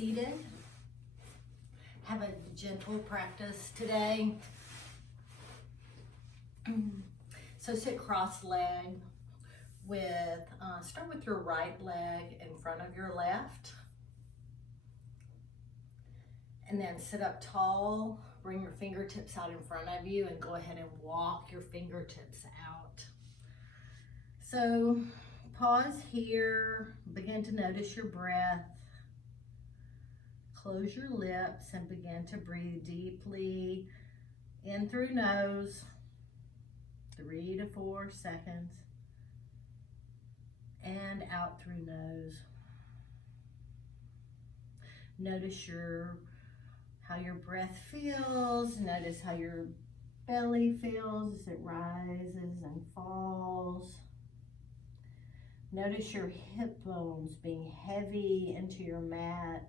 seated. Have a gentle practice today. So sit cross-legged with, start with your right leg in front of your left. And then sit up tall, bring your fingertips out in front of you and go ahead and walk your fingertips out. So pause here, begin to notice your breath. Close your lips and begin to breathe deeply in through nose, 3 to 4 seconds, and out through nose. Notice how your breath feels. Notice how your belly feels as it rises and falls. Notice your hip bones being heavy into your mat.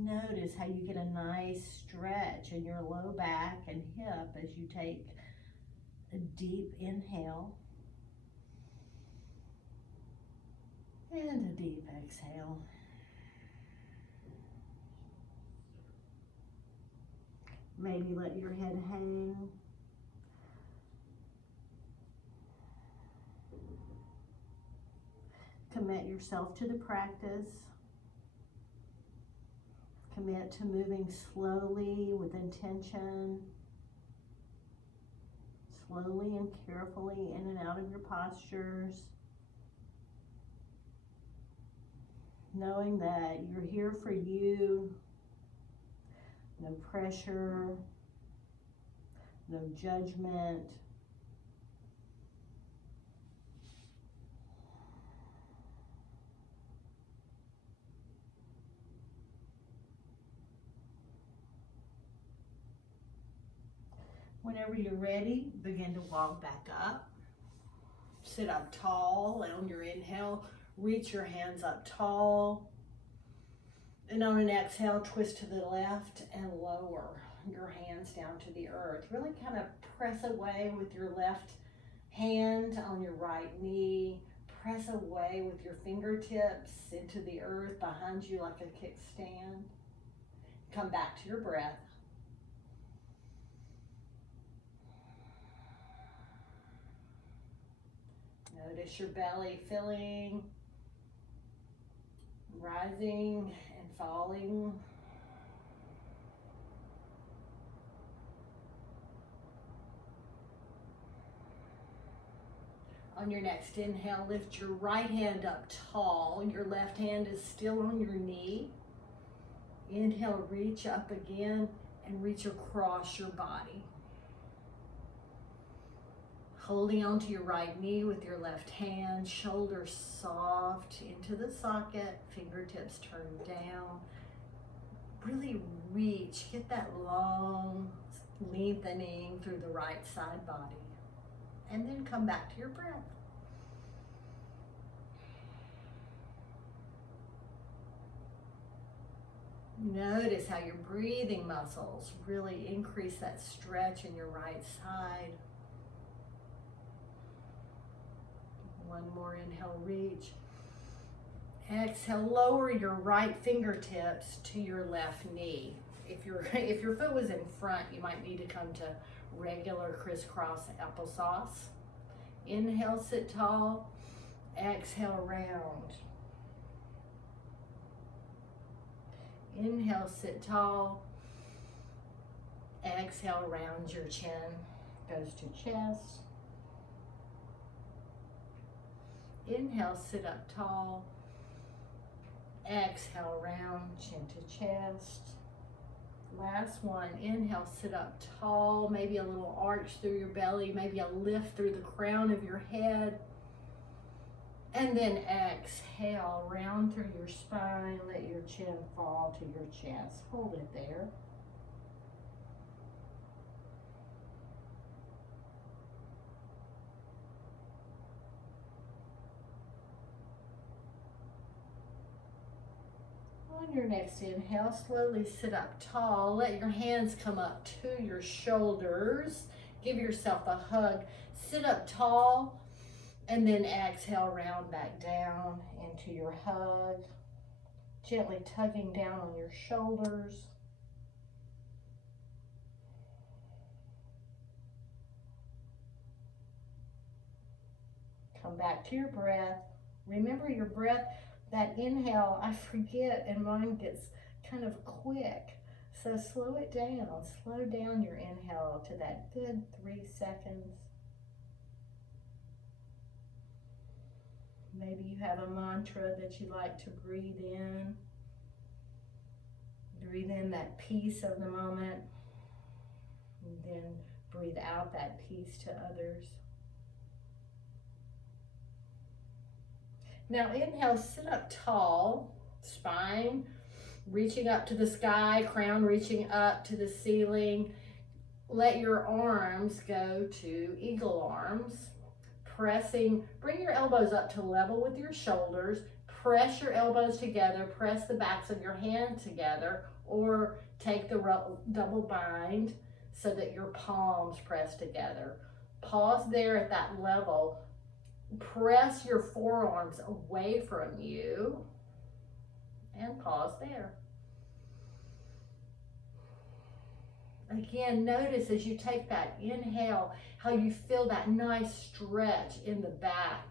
Notice how you get a nice stretch in your low back and hip as you take a deep inhale and a deep exhale. Maybe let your head hang. Commit yourself to the practice. Commit to moving slowly with intention, slowly and carefully in and out of your postures, knowing that you're here for you, no pressure, no judgment. Whenever you're ready, begin to walk back up. Sit up tall, and on your inhale, reach your hands up tall. And on an exhale, twist to the left and lower your hands down to the earth. Really kind of press away with your left hand on your right knee. Press away with your fingertips into the earth behind you like a kickstand. Come back to your breath. Notice your belly filling, rising and falling. On your next inhale, lift your right hand up tall. Your left hand is still on your knee. Inhale, reach up again and reach across your body. Holding onto your right knee with your left hand, shoulders soft into the socket, fingertips turned down. Really reach, get that long lengthening through the right side body. And then come back to your breath. Notice how your breathing muscles really increase that stretch in your right side. One more inhale, reach. Exhale, lower your right fingertips to your left knee. If your foot was in front, you might need to come to regular crisscross applesauce. Inhale, sit tall. Exhale, round. Inhale, sit tall. Exhale, round your chin. Goes to chest. Inhale, sit up tall. Exhale, round, chin to chest. Last one, inhale, sit up tall, maybe a little arch through your belly, maybe a lift through the crown of your head. And then exhale, round through your spine, let your chin fall to your chest. Hold it there. On your next inhale, slowly sit up tall. Let your hands come up to your shoulders. Give yourself a hug. Sit up tall. And then exhale, round back down into your hug. Gently tugging down on your shoulders. Come back to your breath. Remember your breath, that inhale, I forget, and mine gets kind of quick. So slow it down. Slow down your inhale to that good 3 seconds. Maybe you have a mantra that you like to breathe in. Breathe in that peace of the moment. And then breathe out that peace to others. Now inhale, sit up tall, spine reaching up to the sky, crown reaching up to the ceiling. Let your arms go to eagle arms. Bring your elbows up to level with your shoulders. Press your elbows together, press the backs of your hands together, or take the double bind so that your palms press together. Pause there at that level. Press your forearms away from you and pause there. Again, notice as you take that inhale, how you feel that nice stretch in the back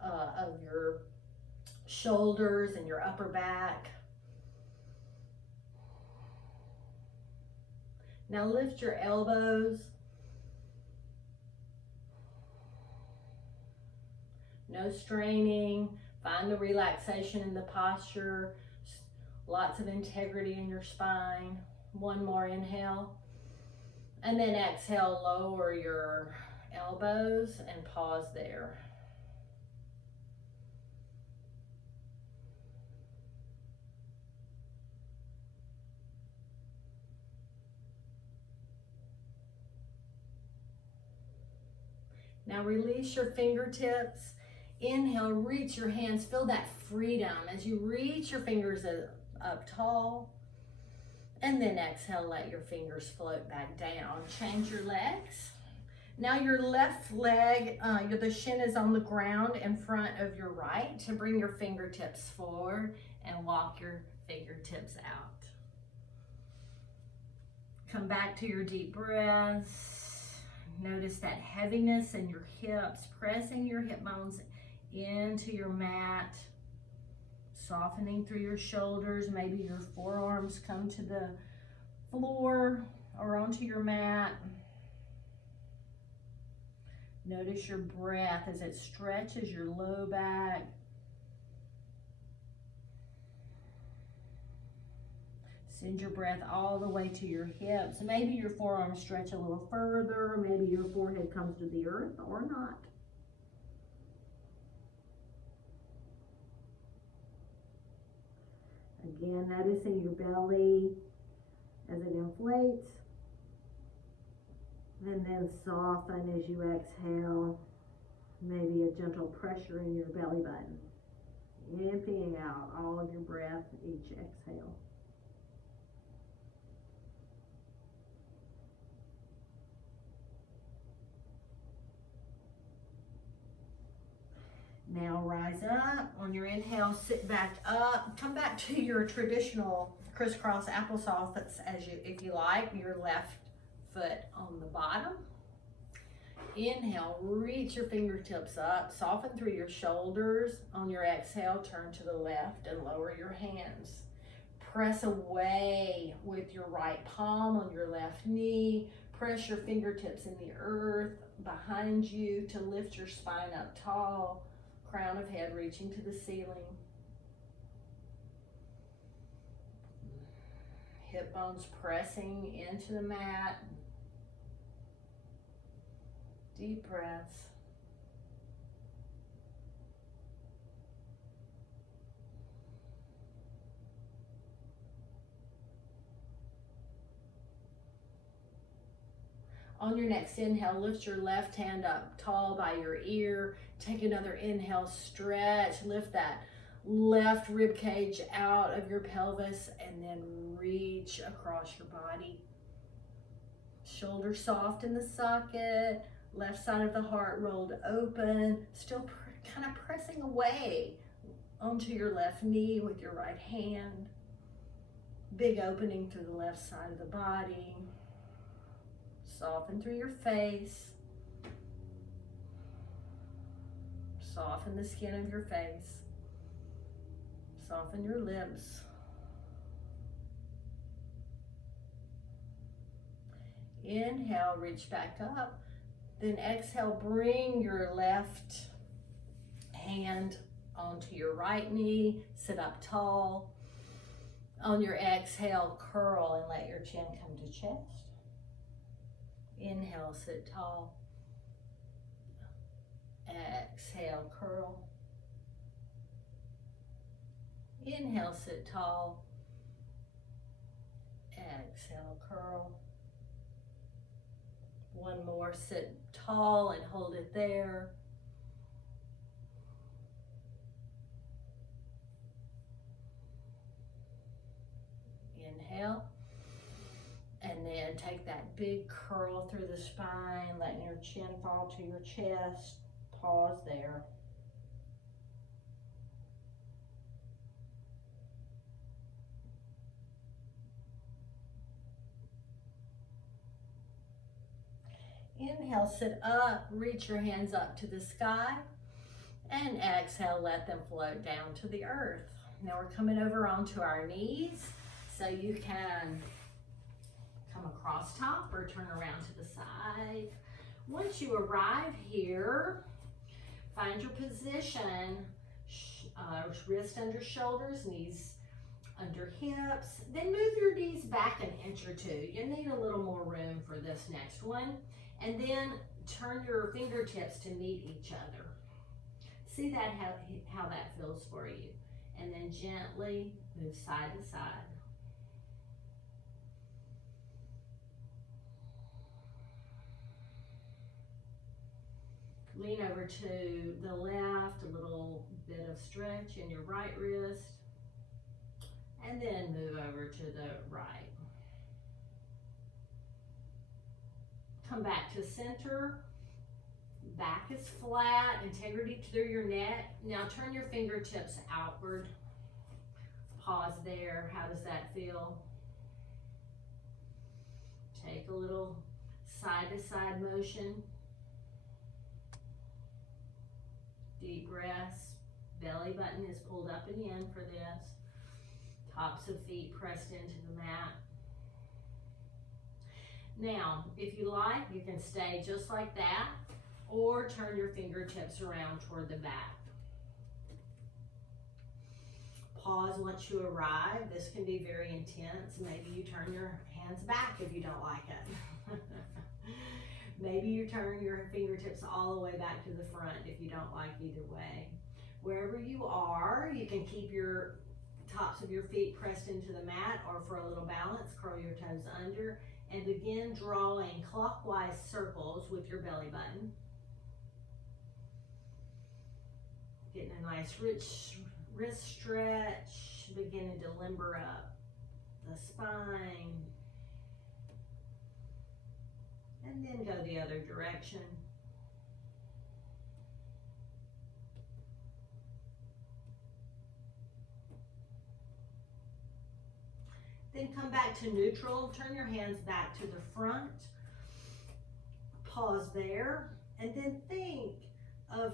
of your shoulders and your upper back. Now lift your elbows. No straining. Find the relaxation in the posture. Lots of integrity in your spine. One more inhale. And then exhale, lower your elbows and pause there. Now release your fingertips. Inhale, reach your hands, feel that freedom as you reach your fingers up tall. And then exhale, let your fingers float back down. Change your legs. Now your left leg, the shin is on the ground in front of your right. To bring your fingertips forward and walk your fingertips out. Come back to your deep breaths. Notice that heaviness in your hips, pressing your hip bones into your mat. Softening through your shoulders. Maybe your forearms come to the floor or onto your mat. Notice your breath as it stretches your low back. Send your breath all the way to your hips. Maybe your forearms stretch a little further. Maybe your forehead comes to the earth or not. Again, noticing your belly as it inflates. And then soften as you exhale. Maybe a gentle pressure in your belly button. Emptying out all of your breath each exhale. Now rise up. On your inhale, sit back up. Come back to your traditional crisscross applesauce if you like. Your left foot on the bottom. Inhale, reach your fingertips up. Soften through your shoulders. On your exhale, turn to the left and lower your hands. Press away with your right palm on your left knee. Press your fingertips in the earth behind you to lift your spine up tall. Crown of head reaching to the ceiling. Hip bones pressing into the mat. Deep breaths. On your next inhale, lift your left hand up tall by your ear. Take another inhale, stretch, lift that left rib cage out of your pelvis and then reach across your body. Shoulders soft in the socket, Left side of the heart rolled open, still kind of pressing away onto your left knee with your right hand. Big opening through the left side of the body. Soften through your face. Soften the skin of your face. Soften your lips. Inhale, reach back up. Then exhale, bring your left hand onto your right knee. Sit up tall. On your exhale, curl and let your chin come to chest. Inhale, sit tall. Exhale, curl. Inhale, sit tall. Exhale, curl. One more, sit tall and hold it there. Inhale. And then take that big curl through the spine, letting your chin fall to your chest. Pause there. Inhale, sit up, reach your hands up to the sky, and exhale, let them float down to the earth. Now we're coming over onto our knees, so you can come across top or turn around to the side. Once you arrive here, find your position, wrist under shoulders, knees under hips. Then move your knees back an inch or two. You need a little more room for this next one. And then turn your fingertips to meet each other. See that how that feels for you. And then gently move side to side. Lean over to the left, a little bit of stretch in your right wrist. And then move over to the right. Come back to center. Back is flat, integrity through your neck. Now turn your fingertips outward. Pause there. How does that feel? Take a little side to side motion. Deep breaths. Belly button is pulled up and in for this. Tops of feet pressed into the mat. Now, if you like, you can stay just like that or turn your fingertips around toward the back. Pause once you arrive. This can be very intense. Maybe you turn your hands back if you don't like it. Maybe you turn your fingertips all the way back to the front if you don't like either way. Wherever you are, you can keep your tops of your feet pressed into the mat, or for a little balance, curl your toes under and begin drawing clockwise circles with your belly button. Getting a nice rich wrist stretch, beginning to limber up the spine. And then go the other direction. Then come back to neutral. Turn your hands back to the front. Pause there. And then think of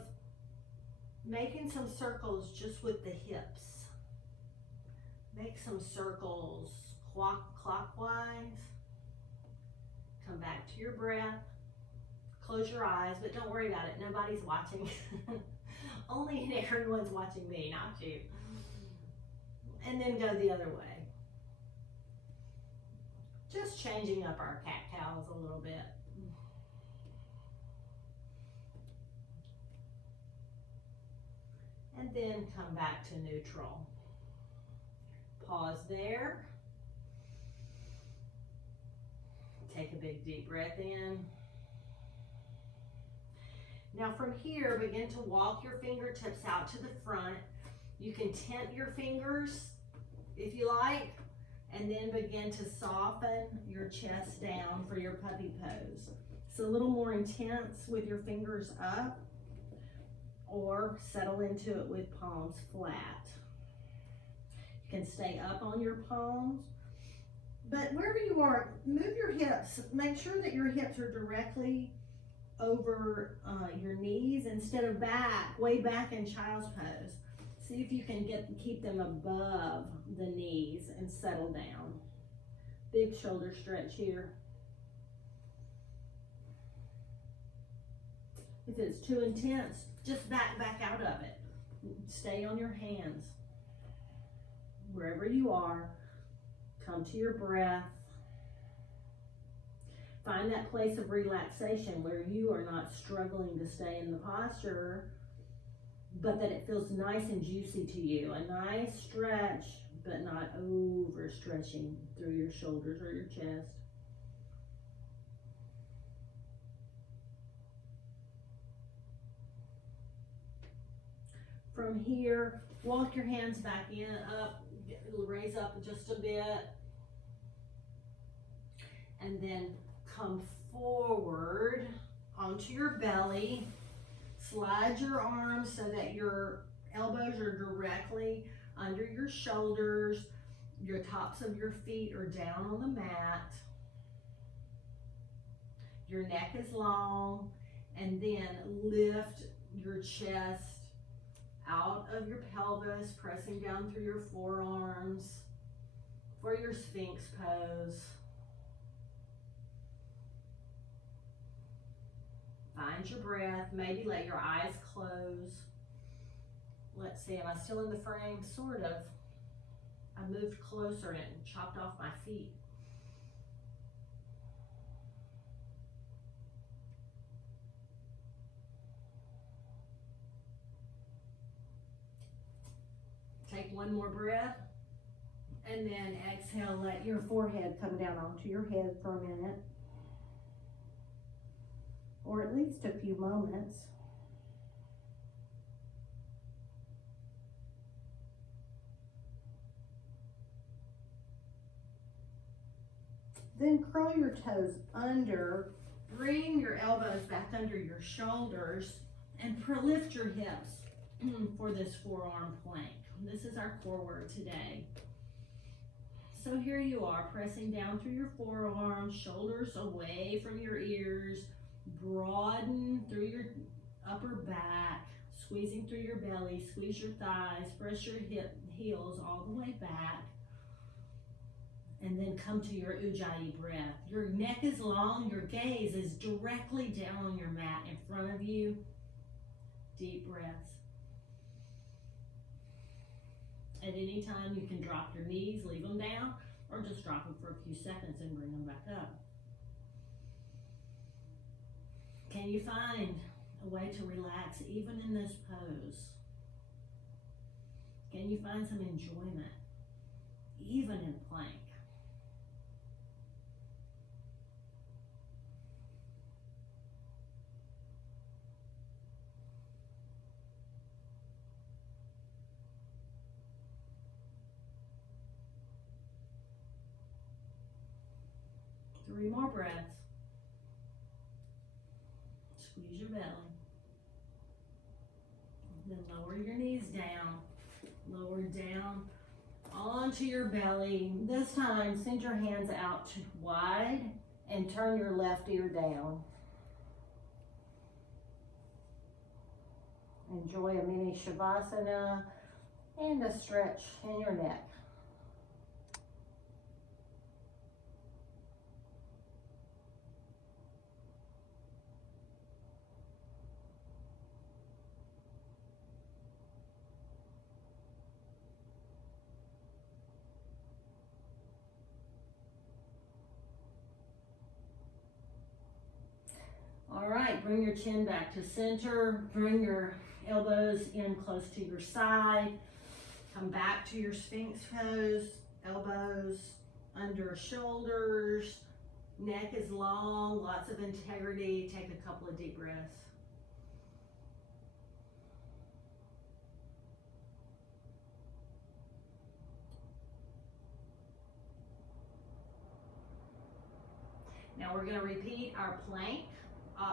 making some circles just with the hips. Make some circles clockwise. Come back to your breath. Close your eyes, but don't worry about it. Nobody's watching. Only everyone's watching me, not you. And then go the other way. Just changing up our cat-cows a little bit. And then come back to neutral. Pause there. Take a big deep breath in. Now from here, begin to walk your fingertips out to the front. You can tent your fingers if you like, and then begin to soften your chest down for your puppy pose. It's a little more intense with your fingers up, or settle into it with palms flat. You can stay up on your palms, but wherever you are, move your hips. Make sure that your hips are directly over your knees instead of back, way back in child's pose. See if you can keep them above the knees and settle down. Big shoulder stretch here. If it's too intense, just back out of it. Stay on your hands. Wherever you are, come to your breath. Find that place of relaxation where you are not struggling to stay in the posture, but that it feels nice and juicy to you. A nice stretch, but not overstretching through your shoulders or your chest. From here, walk your hands back in, up, raise up just a bit, and then come forward onto your belly. Slide your arms so that your elbows are directly under your shoulders. Your tops of your feet are down on the mat. Your neck is long, and then lift your chest out of your pelvis, pressing down through your forearms for your Sphinx pose. Find your breath. Maybe let your eyes close. Let's see, am I still in the frame? Sort of. I moved closer and chopped off my feet. Take one more breath, and then exhale, let your forehead come down onto your head for a minute, or at least a few moments. Then curl your toes under, bring your elbows back under your shoulders, and lift your hips for this forearm plank. This is our core word today. So here you are, pressing down through your forearms, shoulders away from your ears, broaden through your upper back, squeezing through your belly, squeeze your thighs, press your heels all the way back, and then come to your Ujjayi breath. Your neck is long, your gaze is directly down on your mat in front of you. Deep breaths. At any time, you can drop your knees, leave them down, or just drop them for a few seconds and bring them back up. Can you find a way to relax even in this pose? Can you find some enjoyment even in plank? Three more breaths. Squeeze your belly. Then lower your knees down. Lower down onto your belly. This time, send your hands out wide and turn your left ear down. Enjoy a mini Shavasana and a stretch in your neck. All right, bring your chin back to center. Bring your elbows in close to your side. Come back to your Sphinx pose. Elbows under shoulders. Neck is long, lots of integrity. Take a couple of deep breaths. Now we're going to repeat our plank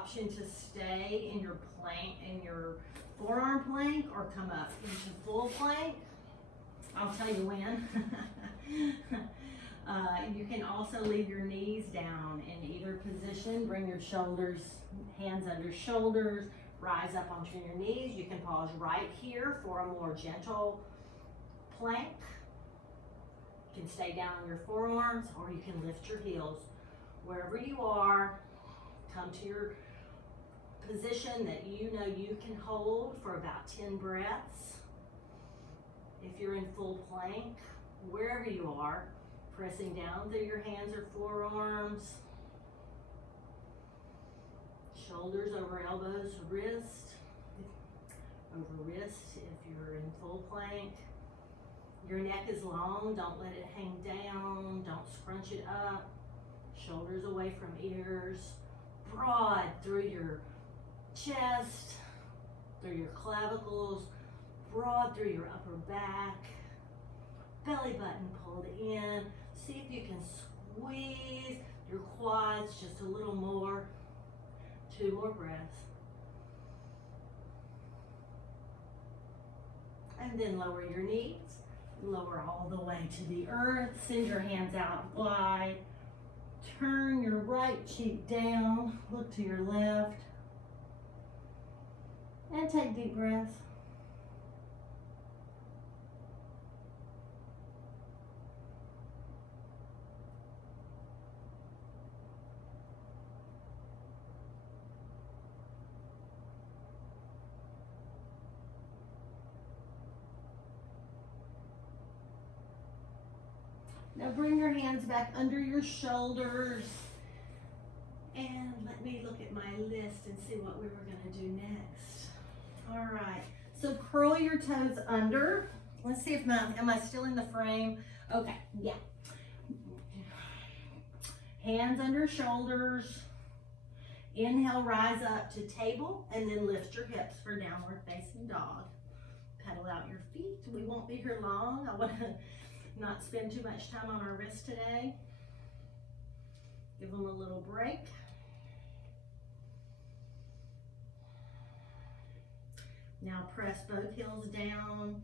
option to stay in your plank, in your forearm plank, or come up into full plank. I'll tell you when. You can also leave your knees down in either position. Bring your shoulders, hands under shoulders, rise up onto your knees. You can pause right here for a more gentle plank. You can stay down on your forearms, or you can lift your heels. Wherever you are, come to your position that you know you can hold for about 10 breaths. If you're in full plank, wherever you are, pressing down through your hands or forearms, shoulders over elbows, wrist over wrist if you're in full plank. Your neck is long, don't let it hang down, don't scrunch it up. Shoulders away from ears, broad through your chest, through your clavicles, broad through your upper back, belly button pulled in. See if you can squeeze your quads just a little more. 2 more breaths. And then lower your knees, lower all the way to the earth. Send your hands out wide. Turn your right cheek down, look to your left, and take deep breaths. Now bring your hands back under your shoulders, and let me look at my list and see what we were going to do next. All right, so curl your toes under. Let's see if am I still in the frame? Okay, yeah. Hands under shoulders. Inhale, rise up to table, and then lift your hips for downward facing dog. Pedal out your feet. We won't be here long. I want to not spend too much time on our wrists today. Give them a little break. Now press both heels down.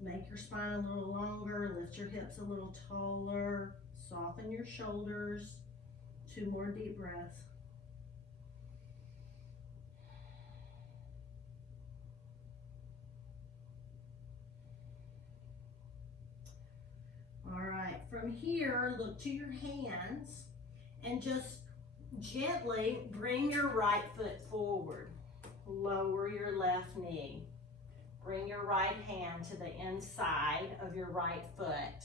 Make your spine a little longer. Lift your hips a little taller. Soften your shoulders. 2 more deep breaths. All right, from here, look to your hands and just gently bring your right foot forward. Lower your left knee. Bring your right hand to the inside of your right foot.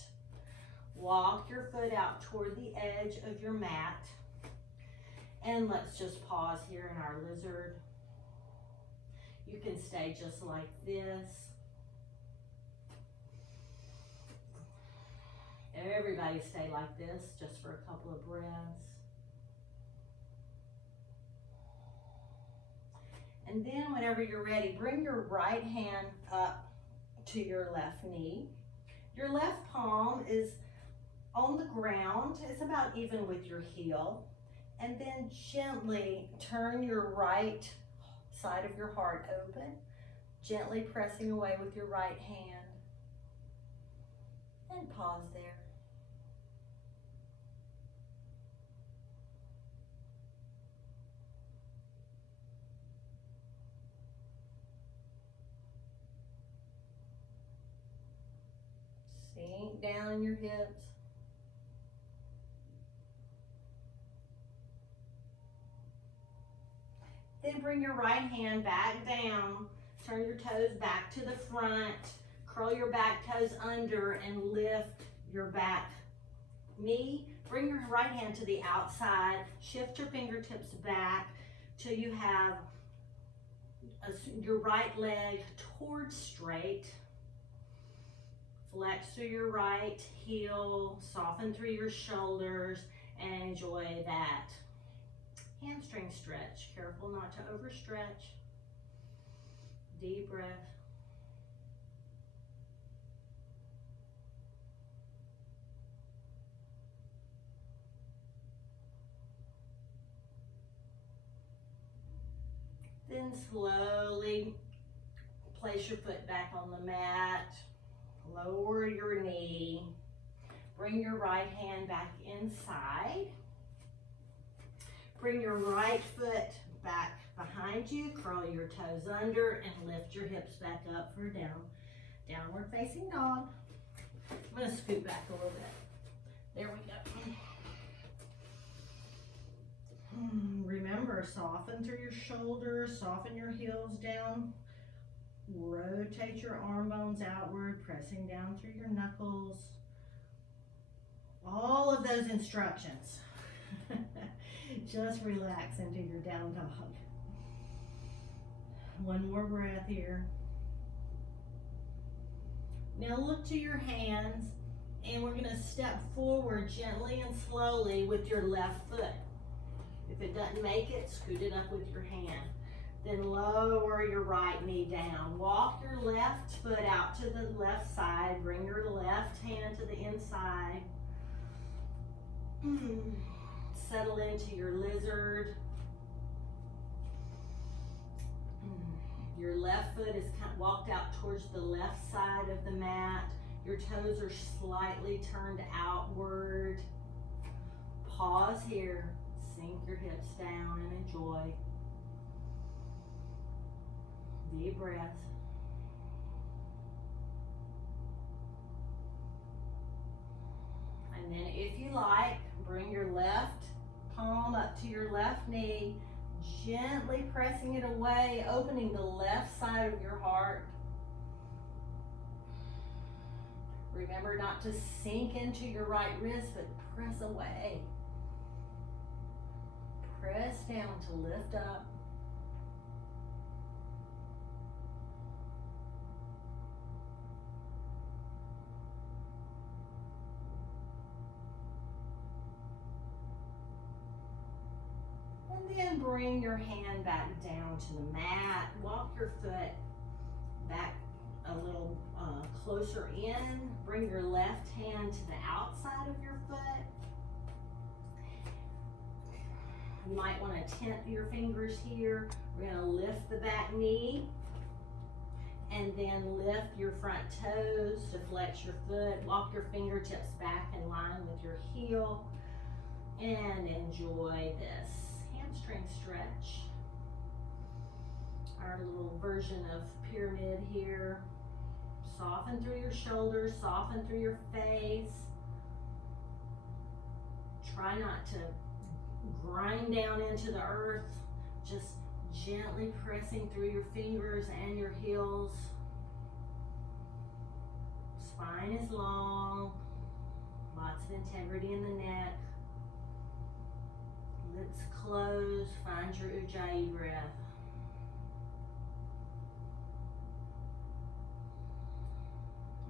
Walk your foot out toward the edge of your mat. And let's just pause here in our lizard. You can stay just like this. Everybody stay like this just for a couple of breaths. And then whenever you're ready, bring your right hand up to your left knee. Your left palm is on the ground. It's about even with your heel. And then gently turn your right side of your heart open, gently pressing away with your right hand. And pause there. Sink down in your hips. Then bring your right hand back down. Turn your toes back to the front. Curl your back toes under and lift your back knee. Bring your right hand to the outside. Shift your fingertips back till you have your right leg towards straight. Flex through your right heel, soften through your shoulders, and enjoy that hamstring stretch. Careful not to overstretch. Deep breath. Then slowly place your foot back on the mat. Lower your knee. Bring your right hand back inside. Bring your right foot back behind you. Curl your toes under and lift your hips back up for downward facing dog. I'm going to scoot back a little bit. There we go. Remember, soften through your shoulders, soften your heels down. Rotate your arm bones outward, pressing down through your knuckles. All of those instructions. Just relax into your down dog. One more breath here. Now look to your hands, and we're going to step forward gently and slowly with your left foot. If it doesn't make it, scoot it up with your hand. Then lower your right knee down. Walk your left foot out to the left side. Bring your left hand to the inside. Settle into your lizard. Your left foot is kind of walked out towards the left side of the mat. Your toes are slightly turned outward. Pause here. Sink your hips down and enjoy. Deep breath. And then if you like, bring your left palm up to your left knee, gently pressing it away, opening the left side of your heart. Remember not to sink into your right wrist, but press away. Press down to lift up. And then bring your hand back down to the mat. Walk your foot back a little closer in. Bring your left hand to the outside of your foot. You might want to tent your fingers here. We're going to lift the back knee and then lift your front toes to flex your foot. Walk your fingertips back in line with your heel and enjoy this hamstring stretch. Our little version of pyramid here. Soften through your shoulders, soften through your face. Try not to grind down into the earth, just gently pressing through your fingers and your heels. Spine is long, lots of integrity in the neck. Lips closed, find your Ujjayi breath.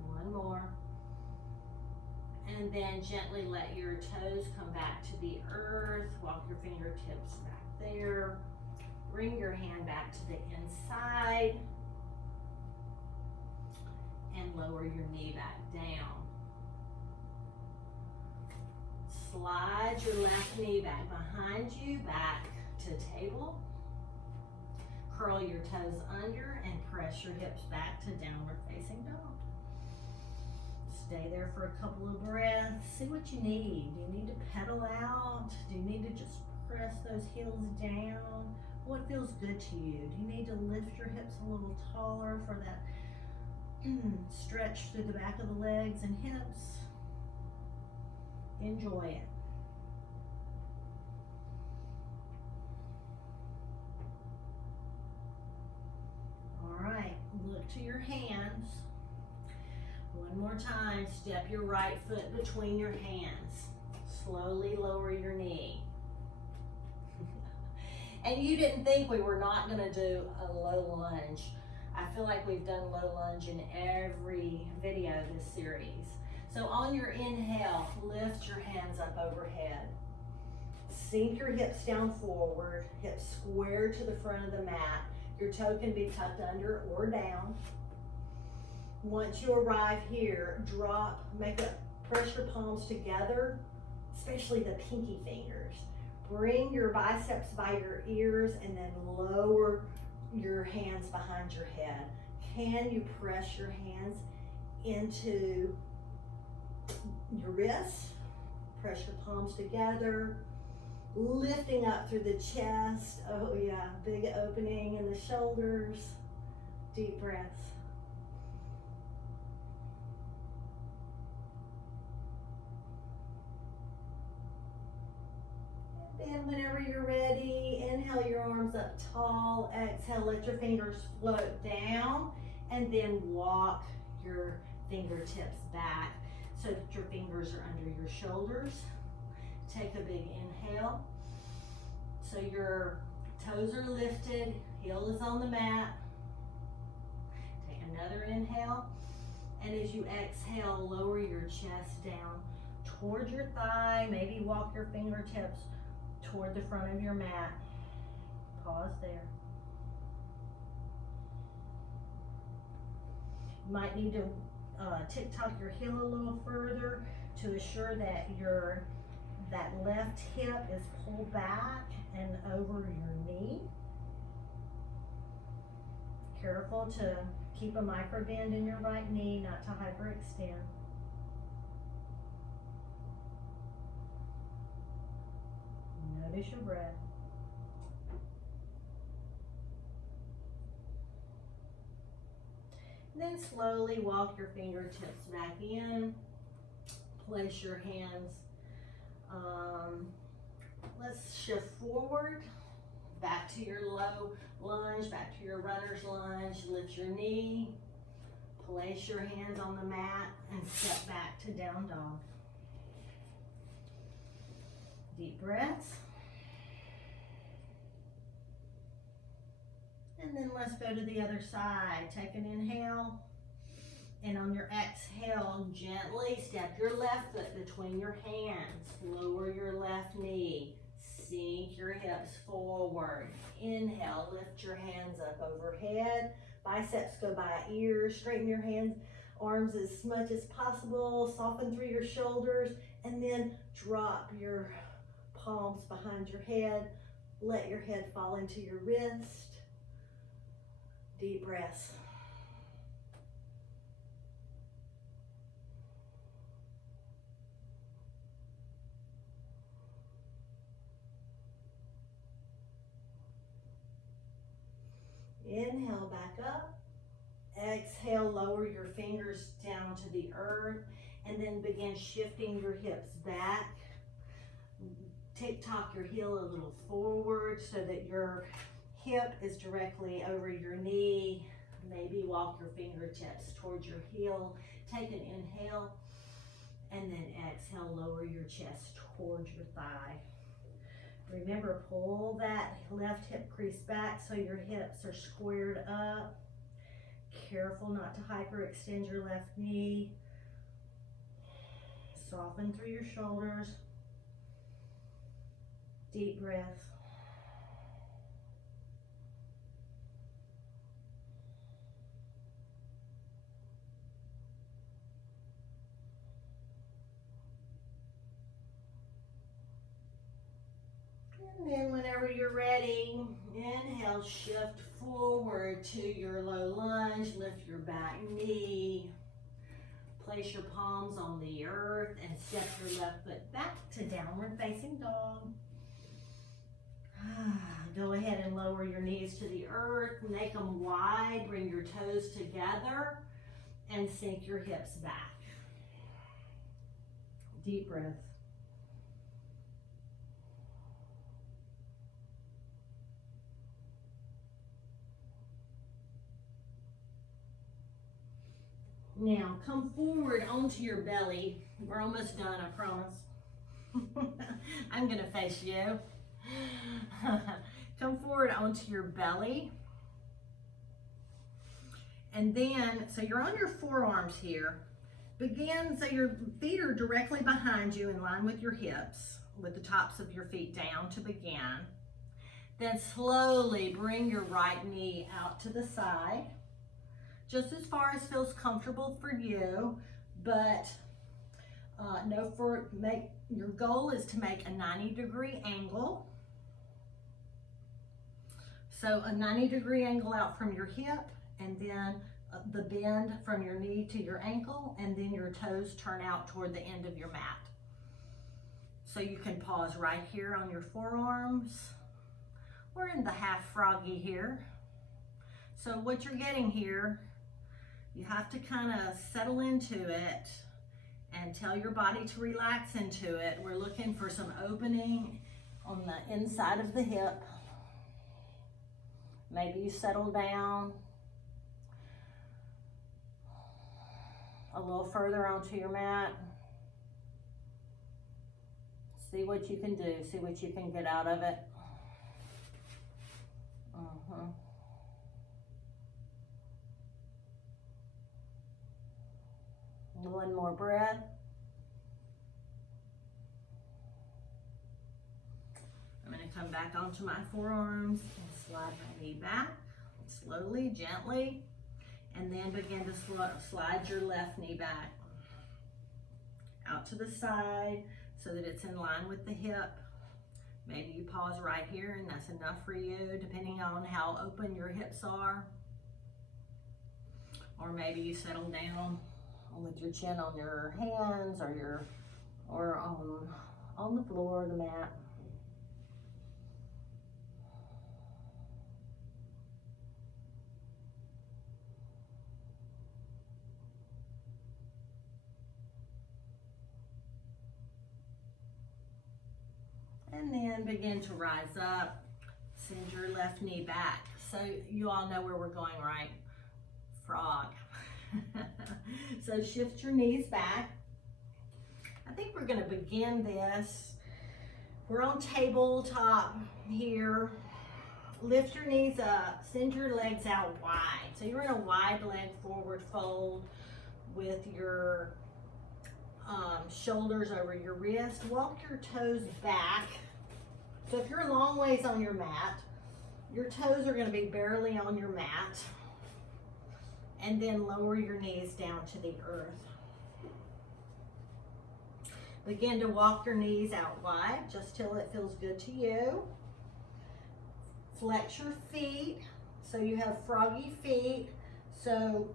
One more. And then gently let your toes come back to the earth. Walk your fingertips back there. Bring your hand back to the inside. And lower your knee back down. Slide your left knee back behind you, back to table. Curl your toes under and press your hips back to downward facing dog. Stay there for a couple of breaths. See what you need. Do you need to pedal out? Do you need to just press those heels down? What feels good to you? Do you need to lift your hips a little taller for that stretch through the back of the legs and hips? Enjoy it. All right, look to your hands. One more time, step your right foot between your hands. Slowly lower your knee. And you didn't think we were not going to do a low lunge. I feel like we've done low lunge in every video this series. So on your inhale, lift your hands up overhead. Sink your hips down forward, hips square to the front of the mat. Your toe can be tucked under or down. Once you arrive here, drop, press your palms together, especially the pinky fingers. Bring your biceps by your ears and then lower your hands behind your head. Can you press your hands into your wrists? Press your palms together, lifting up through the chest. Oh yeah, big opening in the shoulders. Deep breaths. And whenever you're ready, inhale your arms up tall. Exhale, let your fingers float down, and then walk your fingertips back so that your fingers are under your shoulders. Take a big inhale. So your toes are lifted, heel is on the mat. Take another inhale. And as you exhale, lower your chest down toward your thigh. Maybe walk your fingertips toward the front of your mat. Pause there. You might need to tick-tock your heel a little further to assure that that left hip is pulled back and over your knee. Careful to keep a micro bend in your right knee, not to hyperextend. Notice your breath. And then slowly walk your fingertips back in. Place your hands. Let's shift forward, back to your low lunge, back to your runner's lunge. Lift your knee. Place your hands on the mat and step back to down dog. Deep breaths. And then let's go to the other side. Take an inhale. And on your exhale, gently step your left foot between your hands. Lower your left knee. Sink your hips forward. Inhale, lift your hands up overhead. Biceps go by ears. Straighten your hands, arms as much as possible. Soften through your shoulders. And then drop your palms behind your head. Let your head fall into your wrist. Deep breaths. Inhale back up. Exhale, lower your fingers down to the earth, and then begin shifting your hips back. Tick-tock your heel a little forward so that your hip is directly over your knee. Maybe walk your fingertips towards your heel. Take an inhale, and then exhale, lower your chest towards your thigh. Remember, pull that left hip crease back so your hips are squared up. Careful not to hyperextend your left knee. Soften through your shoulders. Deep breath. And then whenever you're ready, inhale, shift forward to your low lunge, lift your back knee, place your palms on the earth and step your left foot back to downward facing dog. Go ahead and lower your knees to the earth, make them wide, bring your toes together and sink your hips back. Deep breath. Now come forward onto your belly. We're almost done, I promise. I'm gonna face you. Come forward onto your belly. And then, so you're on your forearms here. Begin, so your feet are directly behind you in line with your hips, with the tops of your feet down to begin. Then slowly bring your right knee out to the side, just as far as feels comfortable for you, but your goal is to make a 90-degree angle. So a 90-degree angle out from your hip, and then the bend from your knee to your ankle, and then your toes turn out toward the end of your mat. So you can pause right here on your forearms. We're in the half froggy here. So what you're getting here, you have to kind of settle into it and tell your body to relax into it. We're looking for some opening on the inside of the hip. Maybe you settle down a little further onto your mat. See what you can do. See what you can get out of it. One more breath. I'm going to come back onto my forearms and slide my knee back slowly, gently, and then begin to slide your left knee back out to the side so that it's in line with the hip. Maybe you pause right here and that's enough for you, depending on how open your hips are. Or maybe you settle down with your chin on your hands or on the floor of the mat. And then begin to rise up, send your left knee back. So you all know where we're going, right? Frog. So shift your knees back. I think we're gonna begin this. We're on tabletop here. Lift your knees up, send your legs out wide. So you're in a wide leg forward fold with your shoulders over your wrist. Walk your toes back. So if you're a long ways on your mat, your toes are going to be barely on your mat. And then lower your knees down to the earth. Begin to walk your knees out wide just till it feels good to you. Flex your feet so you have froggy feet. So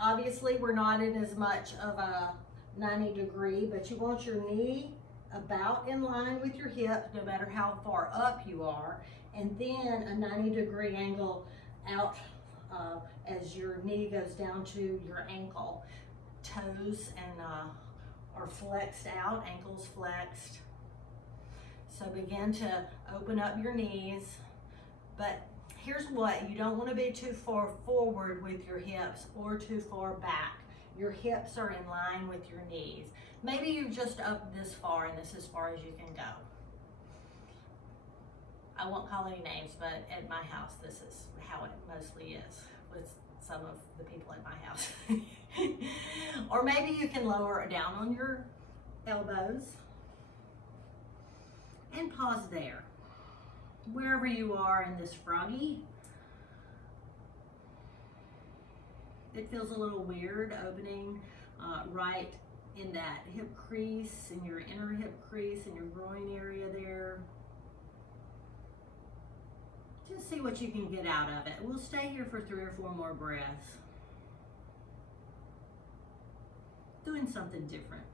obviously we're not in as much of a 90-degree, but you want your knee about in line with your hip no matter how far up you are, and then a 90-degree angle out as your knee goes down to your ankle. Toes and are flexed out, ankles flexed. So begin to open up your knees, but here's what, you don't want to be too far forward with your hips or too far back. Your hips are in line with your knees. Maybe you're just up this far and this is as far as you can go. I won't call any names, but at my house, this is how it mostly is with some of the people at my house. Or maybe you can lower down on your elbows and pause there. Wherever you are in this froggy, it feels a little weird opening right in that hip crease, in your inner hip crease, in your groin area there. Just see what you can get out of it. We'll stay here for 3 or 4 more breaths. Doing something different.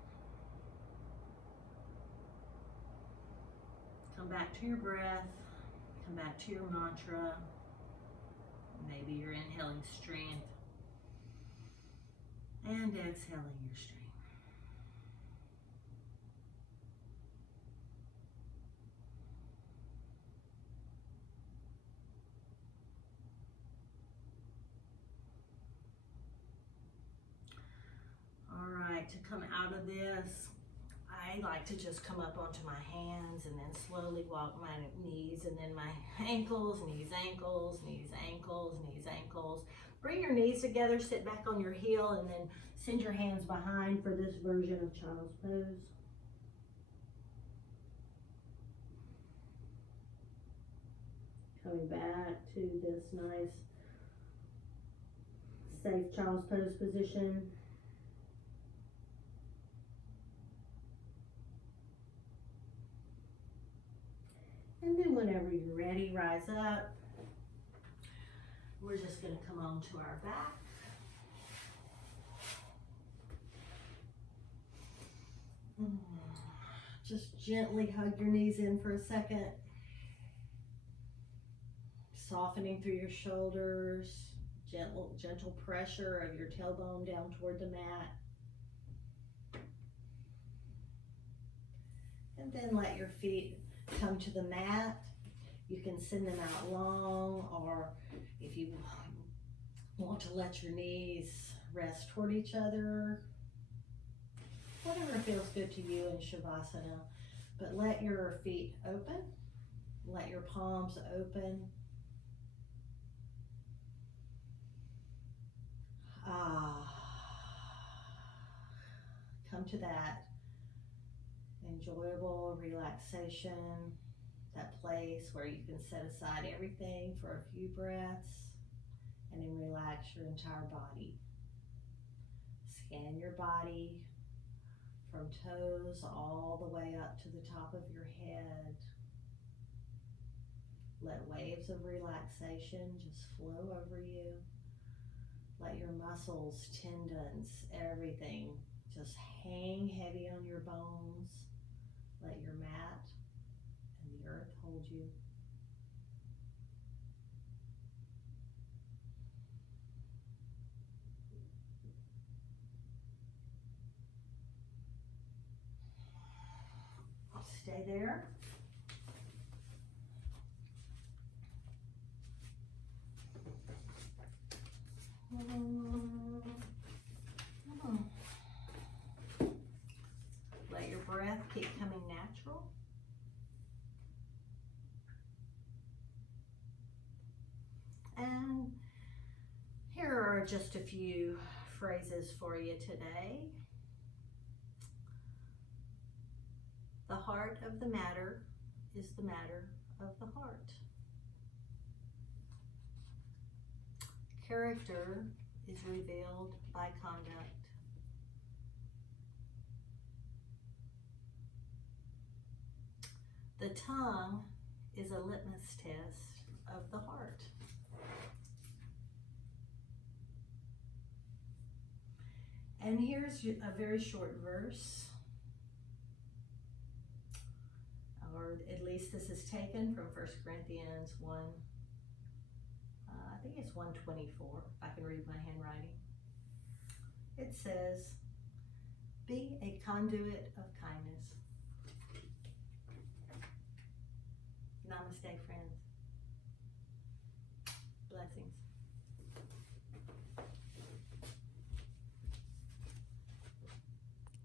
Come back to your breath. Come back to your mantra. Maybe you're inhaling strength and exhaling your strength. All right, to come out of this, I like to just come up onto my hands and then slowly walk my knees and then my ankles, knees, ankles, knees, ankles, knees, ankles. Bring your knees together, sit back on your heel, and then send your hands behind for this version of child's pose. Coming back to this nice, safe child's pose position. And then whenever you're ready, rise up, We're just going to come on to our back. Just gently hug your knees in for a second. Softening through your shoulders. Gentle pressure of your tailbone down toward the mat. And then let your feet come to the mat. You can send them out long, or if you want to let your knees rest toward each other, whatever feels good to you in Shavasana. But let your feet open, let your palms open. Come to that enjoyable relaxation, that place where you can set aside everything for a few breaths and then relax your entire body. Scan your body from toes all the way up to the top of your head. Let waves of relaxation just flow over you. Let your muscles, tendons, everything just hang heavy on your bones. Let your mat and the earth hold you. Stay there. Let your breath keep coming natural. And here are just a few phrases for you today. The heart of the matter is the matter of the heart. Character is revealed by conduct. The tongue is a litmus test of the heart. And here's a very short verse, or at least this is taken from 1 Corinthians 1, I think it's 1:24, if I can read my handwriting. It says, be a conduit of kindness. Namaste, friends. Blessings.